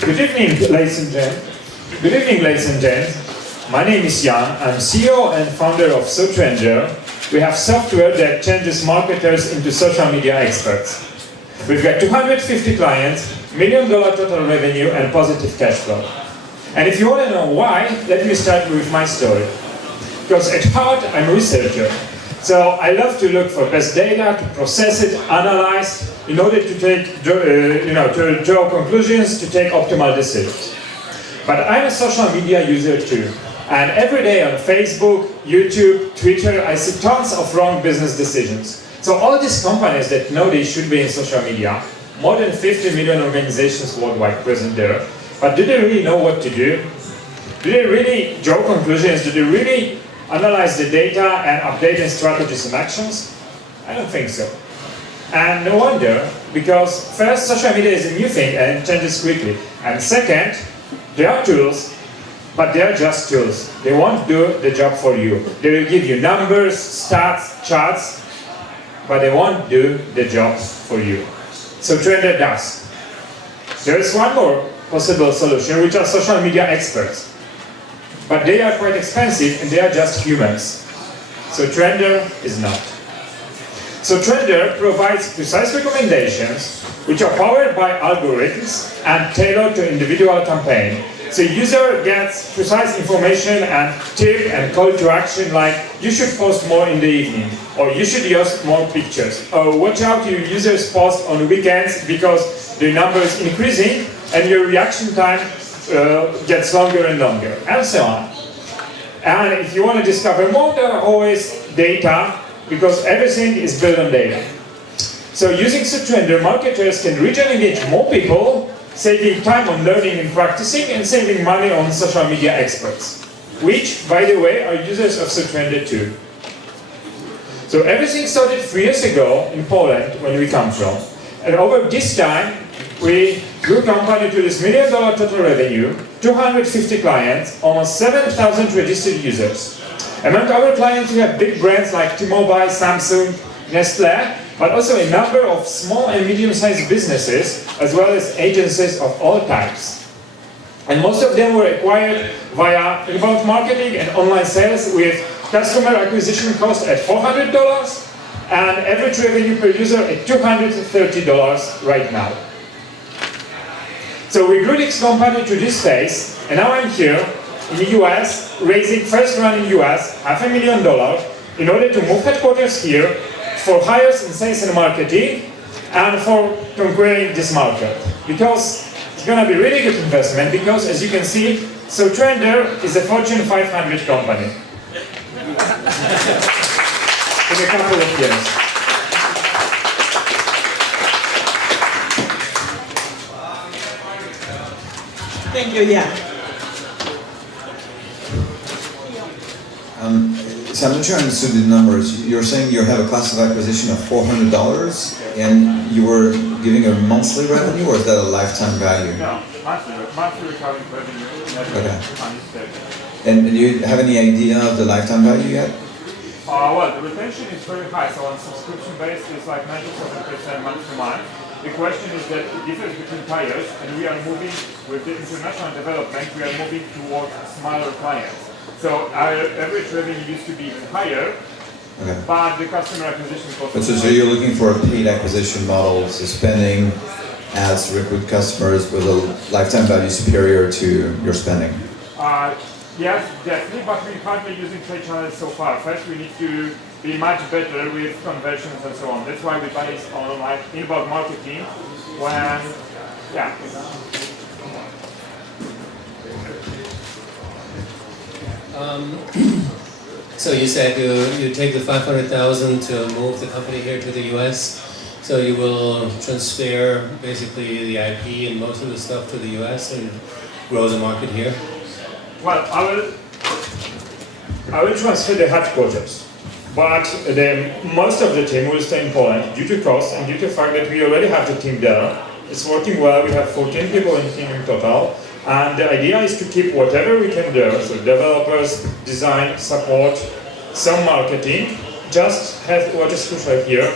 Good evening, ladies and gents. Good evening, ladies and gents. My name is Jan. I'm CEO and founder of SoTrender. We have software that changes marketers into social media experts. We've got 250 clients, $1 million total revenue, and positive cash flow. And if you want to know why, let me start with my story. Because at heart, I'm a researcher. So I love to look for best data, to process it, analyze, in order to take, to draw conclusions, to take optimal decisions. But I'm a social media user too. And every day on Facebook, YouTube, Twitter, I see tons of wrong business decisions. So all these companies that know they should be in social media, more than 50 million organizations worldwide present there, but do they really know what to do? Do they really draw conclusions? Do they really analyze the data and update their strategies and actions? I don't think so. And no wonder, because first, social media is a new thing and it changes quickly. And second, there are tools, but they are just tools. They won't do the job for you. They will give you numbers, stats, charts, but they won't do the job for you. So Trender does. There is one more possible solution, which are social media experts. But they are quite expensive and they are just humans. So Trender is not. So Trender provides precise recommendations which are powered by algorithms and tailored to individual campaign. So user gets precise information and tip and call to action like you should post more in the evening, or you should use more pictures, or watch out your users post on weekends because the number is increasing and your reaction time gets longer and longer, and so on. And if you want to discover more, there are always data, because everything is built on data. So using SoTrender, marketers can reach and engage more people, saving time on learning and practicing, and saving money on social media experts, which, by the way, are users of SoTrender too. So everything started 3 years ago in Poland, when we come from. And over this time, we grew company to this $1 million total revenue, 250 clients, almost 7,000 registered users. Among our clients, we have big brands like T-Mobile, Samsung, Nestlé, but also a number of small and medium-sized businesses, as well as agencies of all types. And most of them were acquired via inbound marketing and online sales with customer acquisition cost at $400 and average revenue per user at $230 right now. So we grew this company to this phase, and now I'm here in the US, raising first round in US, $500,000, in order to move headquarters here for hires in sales and marketing, and for conquering this market. Because it's going to be really good investment, because as you can see, SoTrender is a Fortune 500 company. In a couple of years. Thank you, yeah. So I'm not sure I understood the numbers. You're saying you have a cost of acquisition of $400 and you were giving a monthly revenue, or is that a lifetime value? No, monthly recurring revenue. Okay. And do you have any idea of the lifetime value yet? Well, the retention is very high, so on subscription base it's like 97% month to month. The question is that it differs between tires, and we are moving with the international development, we are moving towards smaller clients. So our average revenue used to be higher, okay, but the customer acquisition cost. But so you're looking for a paid acquisition model, so spending ads to recruit customers with a lifetime value superior to your spending? Yes, definitely, but we're hardly using trade channels so far. First, we need to be much better with conversions and so on. That's why we base on like inbound marketing when, yeah. So you said you take the 500,000 to move the company here to the US. So you will transfer basically the IP and most of the stuff to the US and grow the market here? Well, I will transfer the headquarters, but most of the team will stay in Poland due to cost and due to the fact that we already have the team there. It's working well. We have 14 people in the team in total. And the idea is to keep whatever we can do, so developers, design, support, some marketing, just have what is crucial here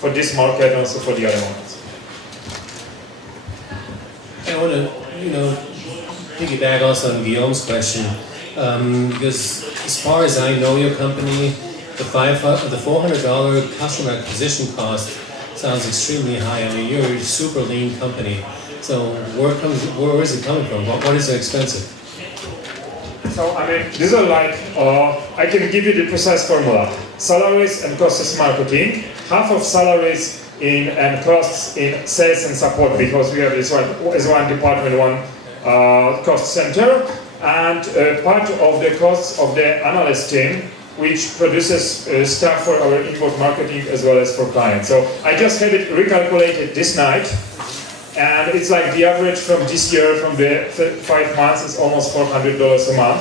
for this market and also for the other markets. I want to piggyback also on Guillaume's question, because as far as I know your company, the $400 customer acquisition cost sounds extremely high. I mean, you're a super lean company. So where is it coming from? What is so expensive? So, I mean, these are like, I can give you the precise formula. Salaries and costs of marketing, half of salaries and costs in sales and support, because we have this one as one department, one cost center, and part of the costs of the analyst team, which produces stuff for our inbound marketing as well as for clients. So I just had it recalculated this night, and it's like the average from this year, from the 5 months, is almost $400 a month.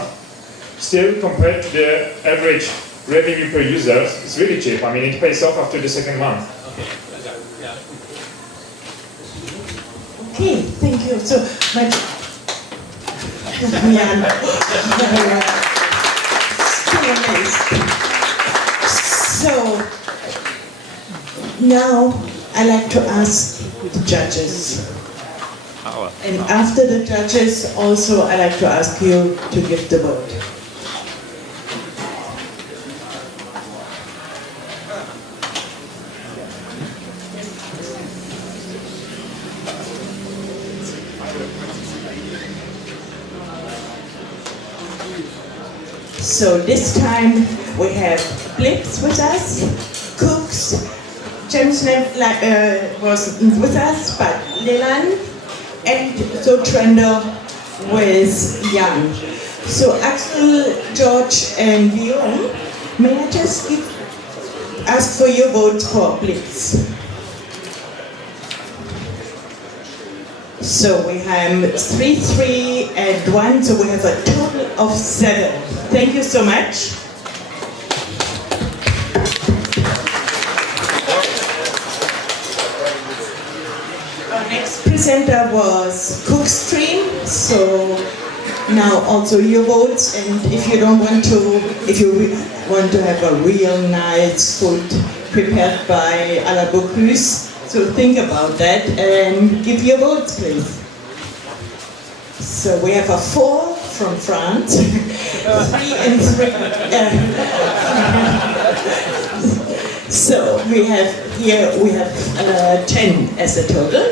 Still, compared to the average revenue per user, it's really cheap. I mean, it pays off after the second month. Okay, thank you. So, still amazed. So, now I like to ask the judges. And after the judges, also I like to ask you to give the vote. So this time we have Blips with us, Cooks, James was with us, but Leland, and so Trender with Jan. So Axel, George, and Guillaume, may I just ask for your votes for Blips? So we have 3, 3, and 1, so we have a total of 7. Thank you so much. Our next presenter was Cookstream, so now also your votes, and if you want to have a real nice food prepared by à la Decugis, so think about that and give your votes, please. So we have a 4 from France, 3 and 3. So we have 10 as a total.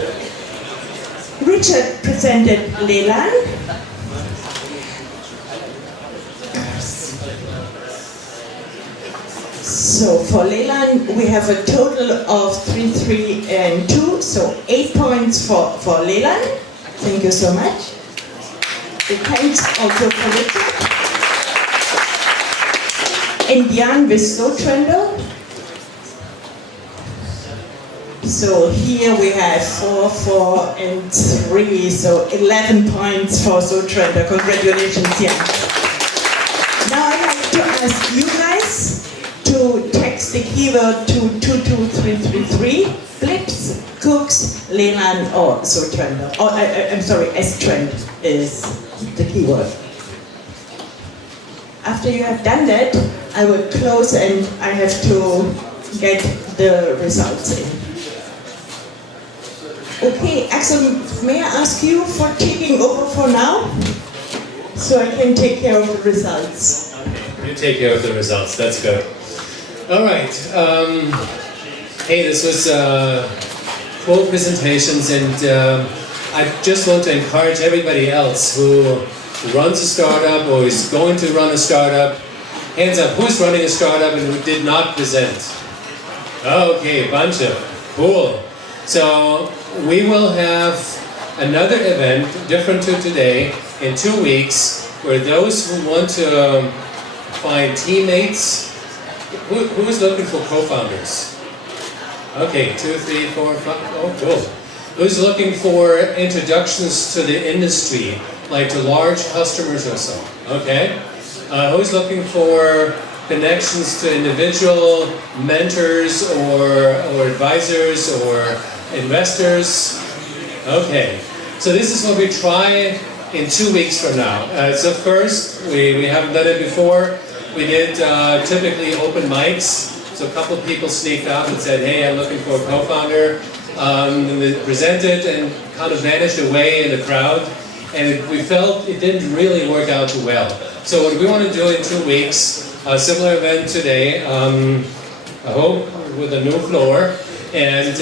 Richard presented Leland. So for Leland, we have a total of 3, 3, and 2, so 8 points for Leland. Thank you so much. The thanks also for Richard. And Jan with Sotrender. So here we have 4, 4, and 3, so 11 points for Sotrender. Congratulations, Jan. Now I'd like to ask you guys to text the keyword to 22333, Blips, Cooks, Leland, or Sotrender. Or I'm sorry, S-Trend is the keyword. After you have done that, I will close and I have to get the results in. Okay, Axel, may I ask you for taking over for now? So I can take care of the results. You take care of the results, that's good. All right, hey, this was cool presentations, and I just want to encourage everybody else who runs a startup or is going to run a startup. Hands up, who's running a startup and who did not present? Okay, a bunch of, cool. So we will have another event, different to today, in 2 weeks, where those who want to find teammates, who is looking for co-founders? Okay, 2, 3, 4, 5, oh cool. Who's looking for introductions to the industry, like to large customers or so? Okay. Who's looking for connections to individual mentors or advisors or investors? Okay. So this is what we try in 2 weeks from now. So first, we haven't done it before. We did typically open mics. So a couple of people sneaked out and said, hey, I'm looking for a co-founder. And they presented and kind of vanished away in the crowd. and we felt it didn't really work out too well. So what we want to do in 2 weeks, a similar event today, I hope with a new floor, and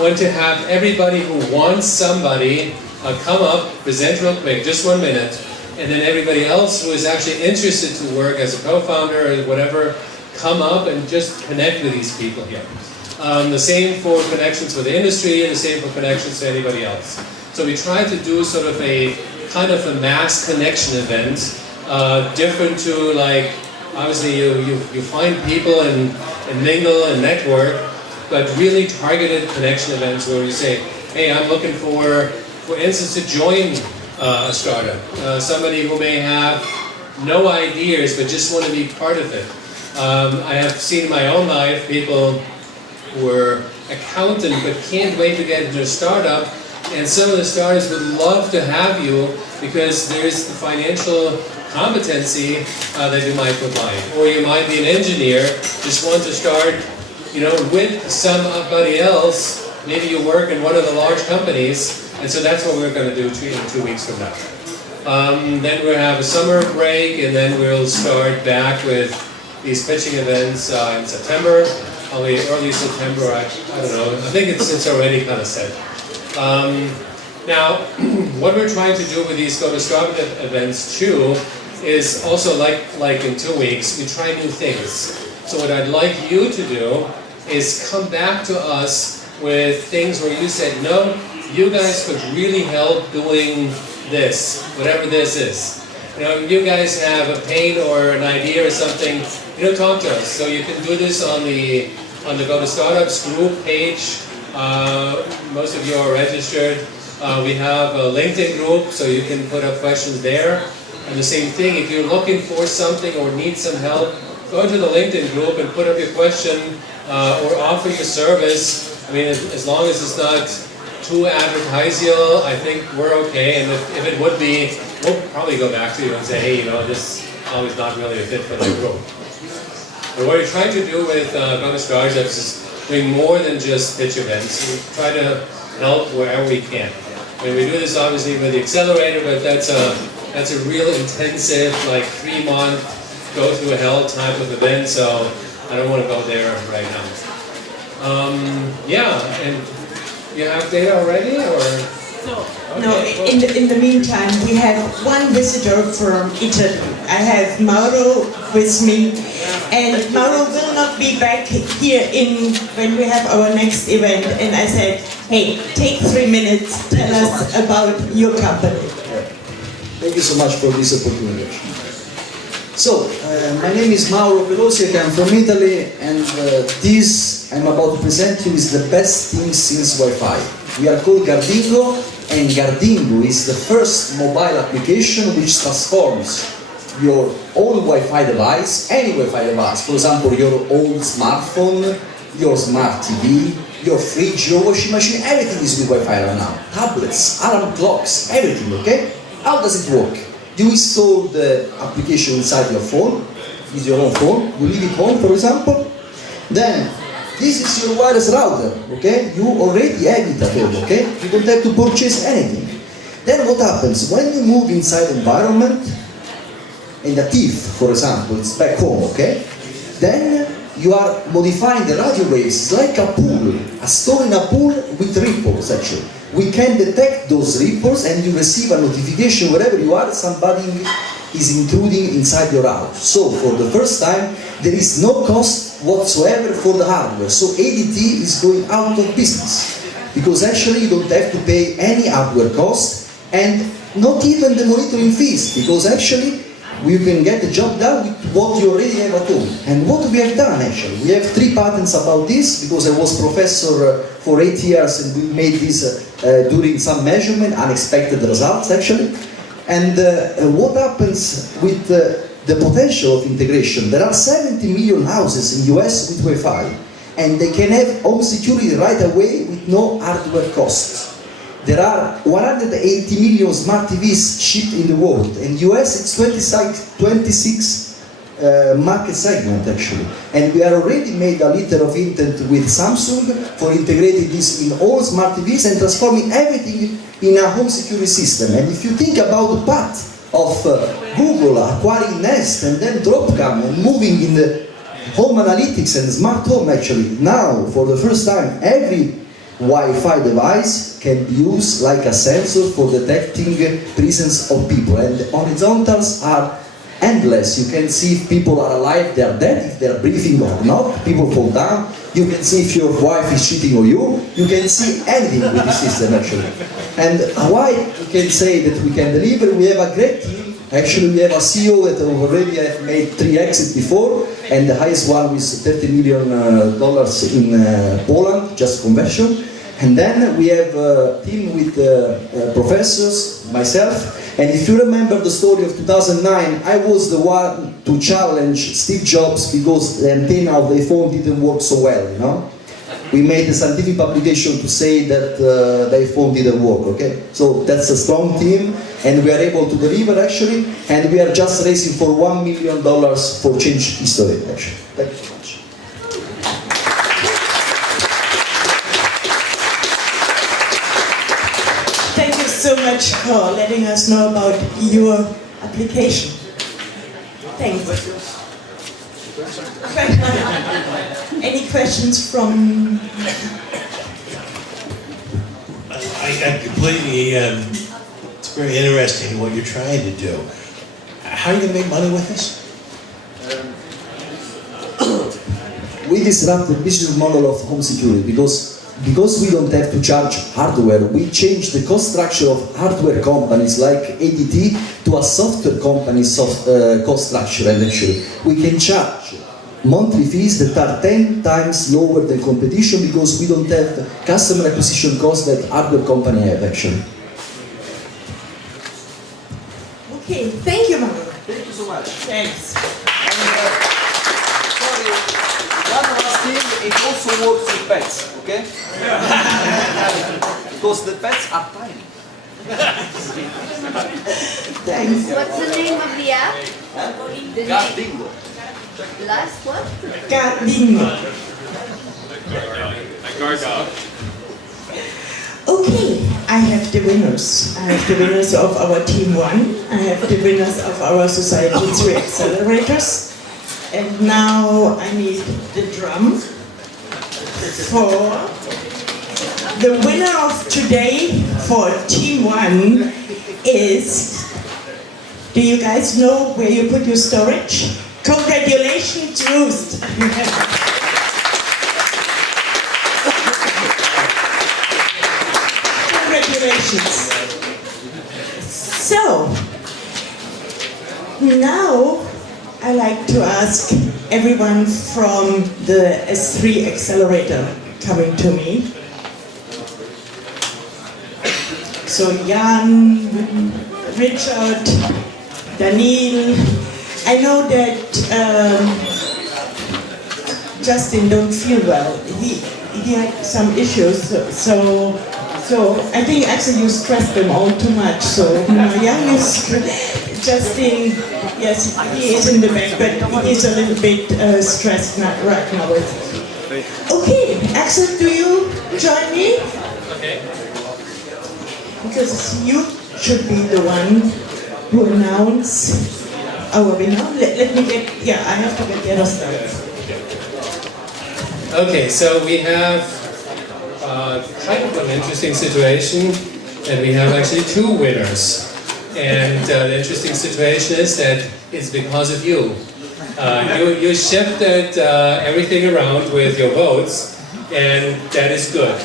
want to have everybody who wants somebody come up, present real quick, just 1 minute, and then everybody else who is actually interested to work as a co-founder or whatever, come up and just connect with these people here. The same for connections with the industry, and the same for connections to anybody else. So we try to do sort of a kind of a mass connection event, different to like, obviously you find people and mingle and network, but really targeted connection events where you say, hey, I'm looking for instance, to join a startup. Somebody who may have no ideas but just want to be part of it. I have seen in my own life people who were accountant but can't wait to get into a startup, and some of the startups would love to have you because there's the financial competency that you might provide. Or you might be an engineer, just want to start, with somebody else. Maybe you work in one of the large companies, and so that's what we're going to do in 2 weeks from now. Then we'll have a summer break, and then we'll start back with these pitching events in September, probably early September, I don't know. I think it's already kind of set. Now, what we're trying to do with these Go to Startup events too is also like in 2 weeks, we try new things. So what I'd like you to do is come back to us with things where you said, no, you guys could really help doing this, whatever this is. You guys have a pain or an idea or something, talk to us. So you can do this on the Go to Startups group page. Most of you are registered. We have a LinkedIn group, so you can put up questions there. And the same thing, if you're looking for something or need some help, go to the LinkedIn group and put up your question or offer your service. I mean, as long as it's not too advertising, I think we're okay. And if it would be, we'll probably go back to you and say, hey, this is not really a fit for the group. But what we're trying to do with Go to Startups is doing more than just pitch events. We try to help wherever we can. I mean, we do this obviously with the Accelerator, but that's a real intensive, like 3-month, go through hell type of event. So I don't want to go there right now. And you have data already, or? No, in the meantime, we have one visitor from Italy. I have Mauro with me, and Mauro will not be back here when we have our next event. And I said, hey, take 3 minutes, tell us about your company. Thank you so much for this opportunity. So, my name is Mauro Pelosi, I'm from Italy, and this I'm about to present you is the best thing since Wi-Fi. We are called Gardingo, and Gardingo is the first mobile application which transforms your old Wi-Fi device, any Wi-Fi device, for example, your old smartphone, your smart TV, your fridge, your washing machine, everything is with Wi-Fi right now. Tablets, alarm clocks, everything, okay? How does it work? You install the application inside your phone, with your own phone, you leave it home, for example. Then, this is your wireless router, okay? You already have it at home, okay? You don't have to purchase anything. Then what happens? When you move inside the environment, and a thief, for example, is back home, okay? Then you are modifying the radio waves like a pool, a store in a pool with ripples, actually. We can detect those ripples and you receive a notification wherever you are, somebody is intruding inside your house. So for the first time, there is no cost whatsoever for the hardware. So ADT is going out of business because actually you don't have to pay any hardware cost and not even the monitoring fees, because actually you can get the job done with what you already have at home. And what we have done actually, we have 3 patents about this because I was professor for 8 years and we made this during some measurement, unexpected results actually. And what happens with the potential of integration? There are 70 million houses in US with Wi-Fi, and they can have home security right away with no hardware costs. There are 180 million smart TVs shipped in the world. In US, it's 26 market segment actually. And we are already made a letter of intent with Samsung for integrating this in all smart TVs and transforming everything in a home security system. And if you think about the path of Google acquiring Nest and then Dropcam and moving in the home analytics and smart home, actually, now for the first time, every Wi-Fi device can be used like a sensor for detecting presence of people. And the horizontals are endless. You can see if people are alive, they are dead, if they are breathing or not. People fall down. You can see if your wife is cheating on you. You can see anything with this system, actually. And why we can say that we can deliver? We have a great team. Actually, we have a CEO that already have made 3 exits before, and the highest one was $30 million in Poland, just conversion. And then we have a team with professors, myself. And if you remember the story of 2009, I was the one to challenge Steve Jobs because the antenna of the iPhone didn't work so well, you know? We made a scientific publication to say that the iPhone didn't work, okay? So that's a strong team, and we are able to deliver, actually, and we are just raising for $1 million for change history, actually. Thank you so much. Thank you so much for letting us know about your application. Thanks. Any questions from... I completely, it's very interesting what you're trying to do. How are you going to make money with this? We disrupt the business model of home security because we don't have to charge hardware. We change the cost structure of hardware companies like ADT to a software company's cost structure, and actually we can charge monthly fees that are 10 times lower than competition because we don't have the customer acquisition costs that hardware company have, actually. Okay, thank you, Mauro. Thank you so much. Thanks. Sorry, one last thing, it also works with pets, okay? Because the pets are tiny. Thanks. What's the name of the app? The name. Gardingo. Last what? Gardingo. Okay, I have the winners. I have the winners of our Team 1. I have the winners of our Society 3 Accelerators. And now I need the drum for the winner of today for Team 1 is... Do you guys know where you put your storage? Congratulations, Roost! Congratulations! So, now I like to ask everyone from the S3 Accelerator coming to me. So Jan, Richard, Daniel, I know that Justin don't feel well. He had some issues, so I think actually you stressed them all too much. So Jan is Justin, yes, he is in the back, but he's a little bit stressed right now. Okay, Axel, do you join me? Okay. Because you should be the one who announce our winner. Let me get, yeah, I have to get the other stuff. Okay, so we have kind of an interesting situation, and we have actually 2 winners. And the interesting situation is that it's because of you. You shifted everything around with your votes, and that is good.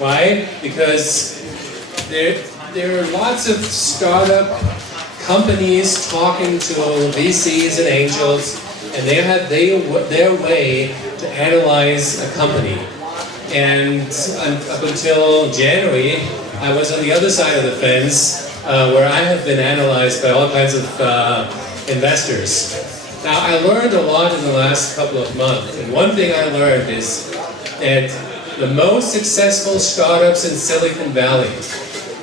Why? Because there are lots of startup companies talking to VCs and angels, and they have their way to analyze a company. And up until January, I was on the other side of the fence, where I have been analyzed by all kinds of investors. Now, I learned a lot in the last couple of months, and one thing I learned is that the most successful startups in Silicon Valley,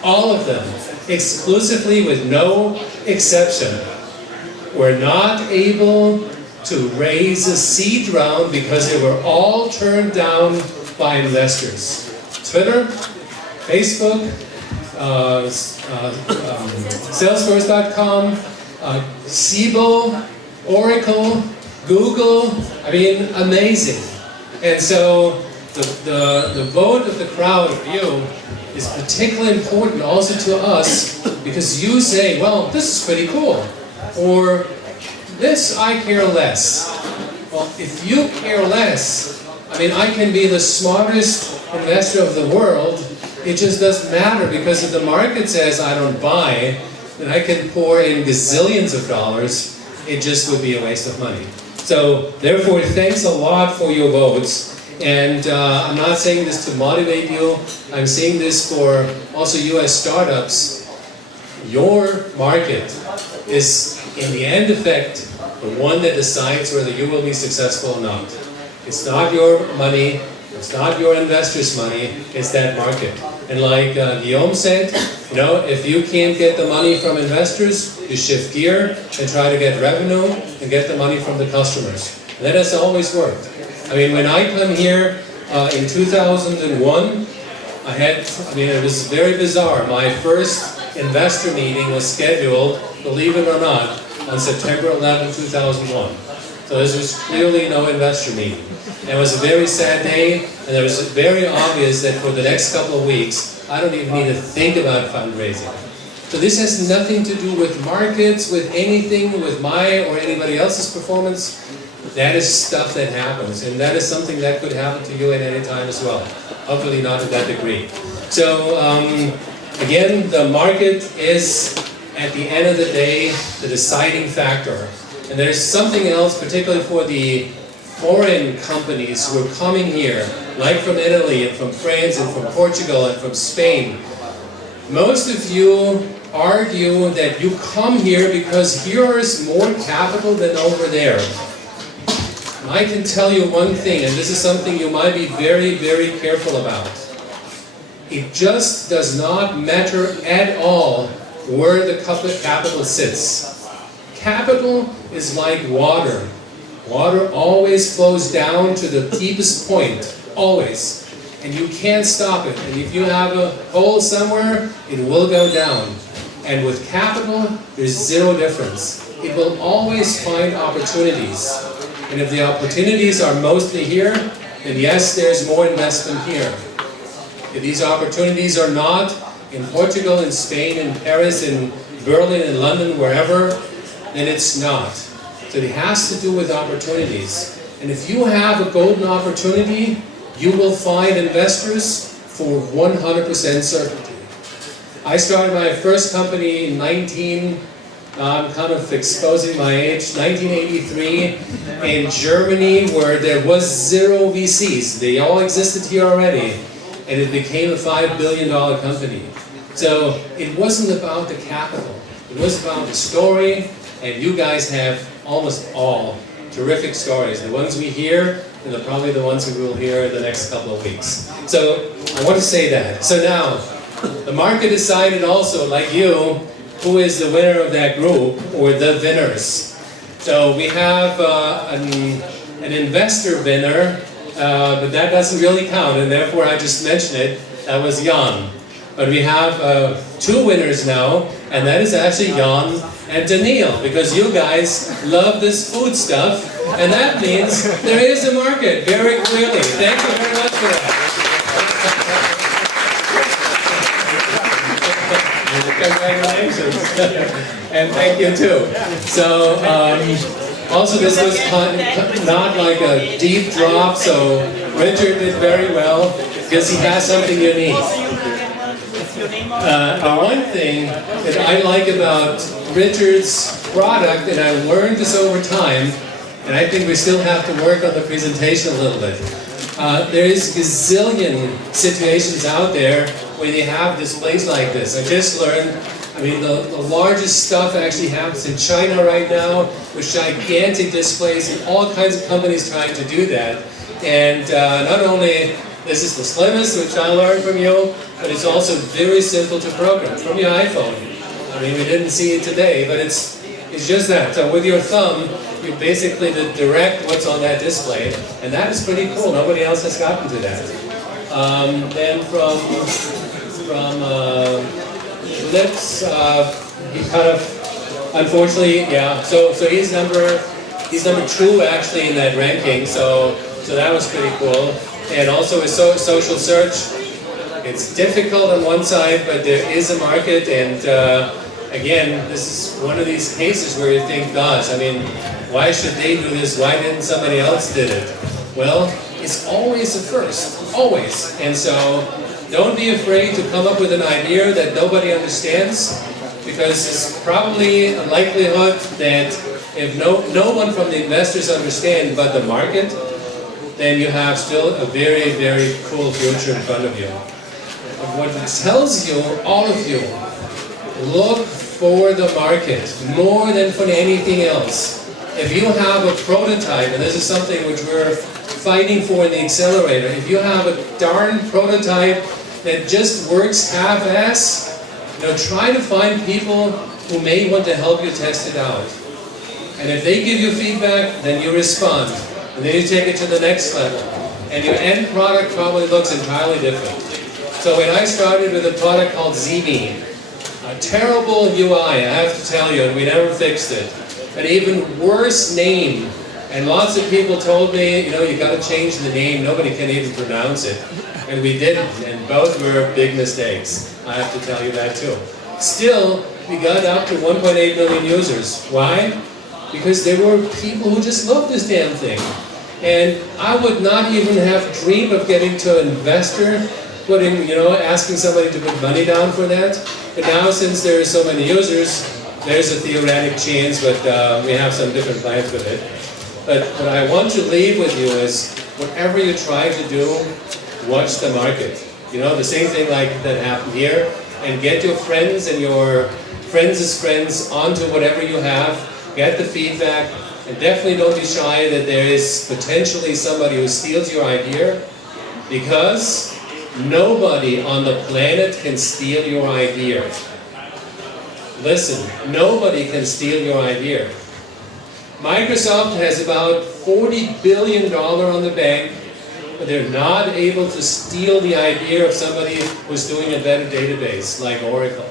all of them, exclusively with no exception, were not able to raise a seed round because they were all turned down by investors. Twitter, Facebook, Salesforce.com, Siebel, Oracle, Google, I mean, amazing. And so the vote of the crowd of you is particularly important also to us because you say, well, this is pretty cool, or this I care less. Well, if you care less, I mean, I can be the smartest investor of the world, it just doesn't matter because if the market says I don't buy, then I can pour in gazillions of dollars, it just would be a waste of money. So, therefore, thanks a lot for your votes. And I'm not saying this to motivate you, I'm saying this for also US startups. Your market is, in the end effect, the one that decides whether you will be successful or not. It's not your money, it's not your investors' money, it's that market. And like Guillaume said, you know, if you can't get the money from investors, you shift gear and try to get revenue and get the money from the customers. And that has always worked. I mean, when I come here in 2001, it was very bizarre. My first investor meeting was scheduled, believe it or not, on September 11, 2001. So this was clearly no investor meeting. And it was a very sad day, and it was very obvious that for the next couple of weeks, I don't even need to think about fundraising. So this has nothing to do with markets, with anything, with my or anybody else's performance. That is stuff that happens, and that is something that could happen to you at any time as well. Hopefully not to that degree. So, again, the market is, at the end of the day, the deciding factor. And there's something else, particularly for the foreign companies who are coming here, like from Italy and from France and from Portugal and from Spain. Most of you argue that you come here because here is more capital than over there. I can tell you one thing, and this is something you might be very, very careful about. It just does not matter at all where the capital sits. Capital is like water. Water always flows down to the deepest point, always. And you can't stop it. And if you have a hole somewhere, it will go down. And with capital, there's zero difference. It will always find opportunities. And if the opportunities are mostly here, then yes, there's more investment here. If these opportunities are not in Portugal, in Spain, in Paris, in Berlin, in London, wherever, then it's not. So it has to do with opportunities. And if you have a golden opportunity, you will find investors for 100% certainty. I started my first company in I'm kind of exposing my age, 1983, in Germany, where there was zero VCs. They all existed here already, and it became a $5 billion company. So it wasn't about the capital. It was about the story, and you guys have almost all terrific stories. The ones we hear, and probably the ones we will hear in the next couple of weeks. So I want to say that. So now, the market decided also, like you, who is the winner of that group, or the winners. So we have an investor winner, but that doesn't really count, and therefore I just mentioned it, that was Jan. But we have two winners now, and that is actually Jan and Daniel, because you guys love this food stuff, and that means there is a market, very clearly. Thank you very much for that. Congratulations. And thank you too. So, also this was not like a deep drop, so Richard did very well because he has something unique. The one thing that I like about Richard's product, and I learned this over time, and I think we still have to work on the presentation a little bit. There is gazillion situations out there where they have displays like this. I just learned, the largest stuff actually happens in China right now, with gigantic displays and all kinds of companies trying to do that. And not only this is the slimmest, which I learned from you, but it's also very simple to program from your iPhone. We didn't see it today, but it's just that. So with your thumb, you basically direct what's on that display, and that is pretty cool. Nobody else has gotten to that. Then from lips. He kind of, unfortunately, yeah. So he's number 2 actually in that ranking. So that was pretty cool. And also with social search, it's difficult on one side, but there is a market. And again, this is one of these cases where you think, gosh, I mean, why should they do this? Why didn't somebody else did it? Well, it's always a first, always. And so don't be afraid to come up with an idea that nobody understands, because it's probably a likelihood that if no one from the investors understand but the market, then you have still a very, very cool future in front of you. But what it tells you, all of you, look for the market more than for anything else. If you have a prototype, and this is something which we're fighting for in the Accelerator, if you have a darn prototype that just works half-ass, try to find people who may want to help you test it out. And if they give you feedback, then you respond. And then you take it to the next level. And your end product probably looks entirely different. So when I started with a product called ZB, a terrible UI, I have to tell you, and we never fixed it. An even worse name. And lots of people told me, you got to change the name, nobody can even pronounce it. And we didn't, and both were big mistakes. I have to tell you that too. Still, we got up to 1.8 million users. Why? Because there were people who just loved this damn thing. And I would not even have dreamed of getting to an investor, asking somebody to put money down for that. But now, since there are so many users, there's a theoretic chance, but we have some different plans with it. But what I want to leave with you is, whatever you try to do, watch the market. The same thing like that happened here, and get your friends and your friends' friends onto whatever you have, get the feedback, and definitely don't be shy that there is potentially somebody who steals your idea, because nobody on the planet can steal your idea. Listen, nobody can steal your idea. Microsoft has about $40 billion on the bank, but they're not able to steal the idea of somebody who's doing a better database like Oracle.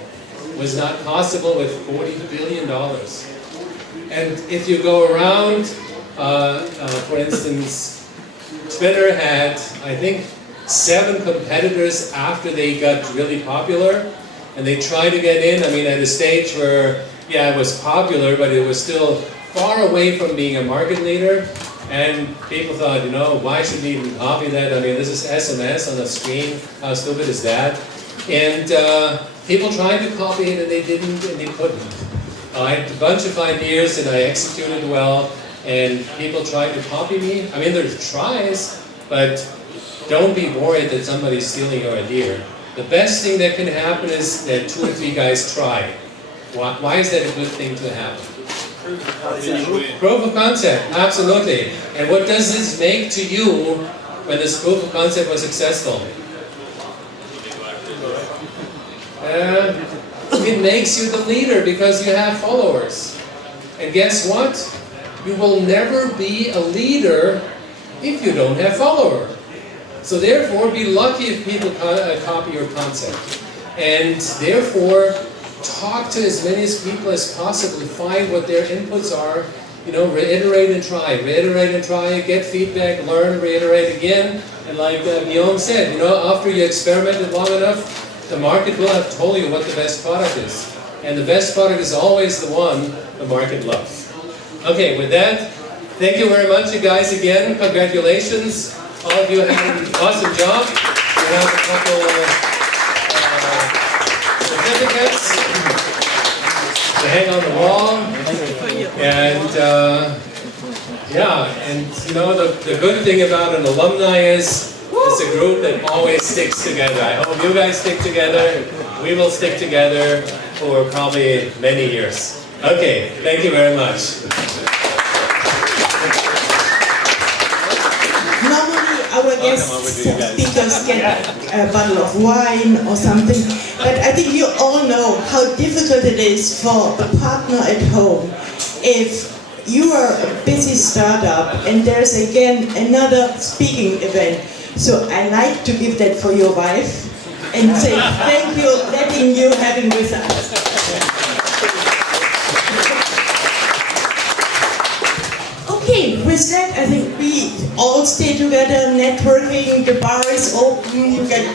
It was not possible with $40 billion. And if you go around, for instance, Twitter had, I think, 7 competitors after they got really popular, and they tried to get in, at a stage where, yeah, it was popular, but it was still far away from being a market leader. And people thought, why should we even copy that? This is SMS on the screen. How stupid is that? And people tried to copy it, and they didn't, and they couldn't. I had a bunch of ideas, and I executed well, and people tried to copy me. There's tries, but don't be worried that somebody's stealing your idea. The best thing that can happen is that 2 or 3 guys try. Why is that a good thing to happen? Proof of concept, absolutely. And what does this make to you when this proof of concept was successful? It makes you the leader because you have followers. And guess what? You will never be a leader if you don't have followers. So therefore, be lucky if people copy your concept. And therefore, talk to as many people as possible, find what their inputs are, reiterate and try, get feedback, learn, reiterate again. And like Guillaume said, after you experimented long enough, the market will have told you what the best product is. And the best product is always the one the market loves. Okay, with that, thank you very much, you guys, again. Congratulations. All of you had an awesome job. You have a couple certificates to hang on the wall. And the good thing about an alumni is it's a group that always sticks together. I hope you guys stick together. We will stick together for probably many years. Okay, thank you very much. Normally our guest speakers get a bottle of wine or something, but I think you all know how difficult it is for a partner at home if you are a busy startup and there's again another speaking event. So I like to give that for your wife, and say thank you, letting you having with us. Okay, with that, I think we all stay together, networking, the bar is open, you get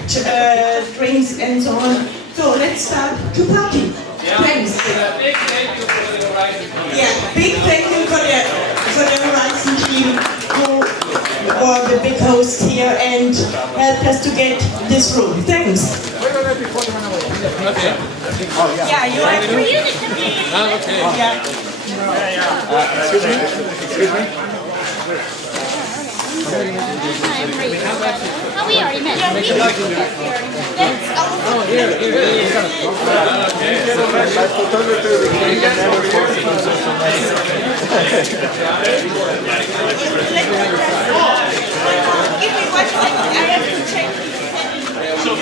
drinks and so on. So let's start to party. Thanks. Big thank you for the Horizon team. Yeah, big thank you for the Horizon team who were the big host here and helped us to get this room. Thanks. Yeah, you have to use it to be. Okay. Yeah. Excuse me? Oh, we already met. Yeah, we already met. That's give me 1 second. I have to check. We'll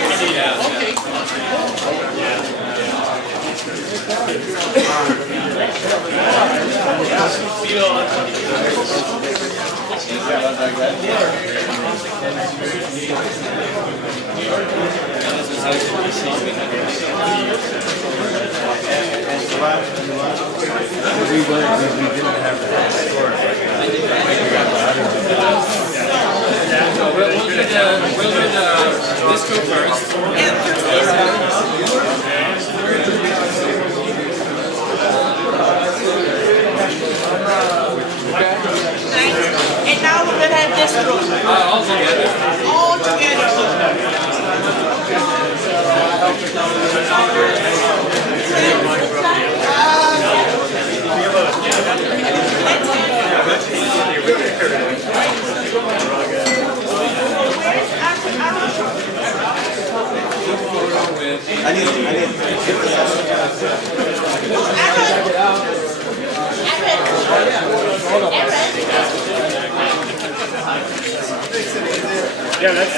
do this group first. And now we're going to have this room. All together. All together. Yeah, that's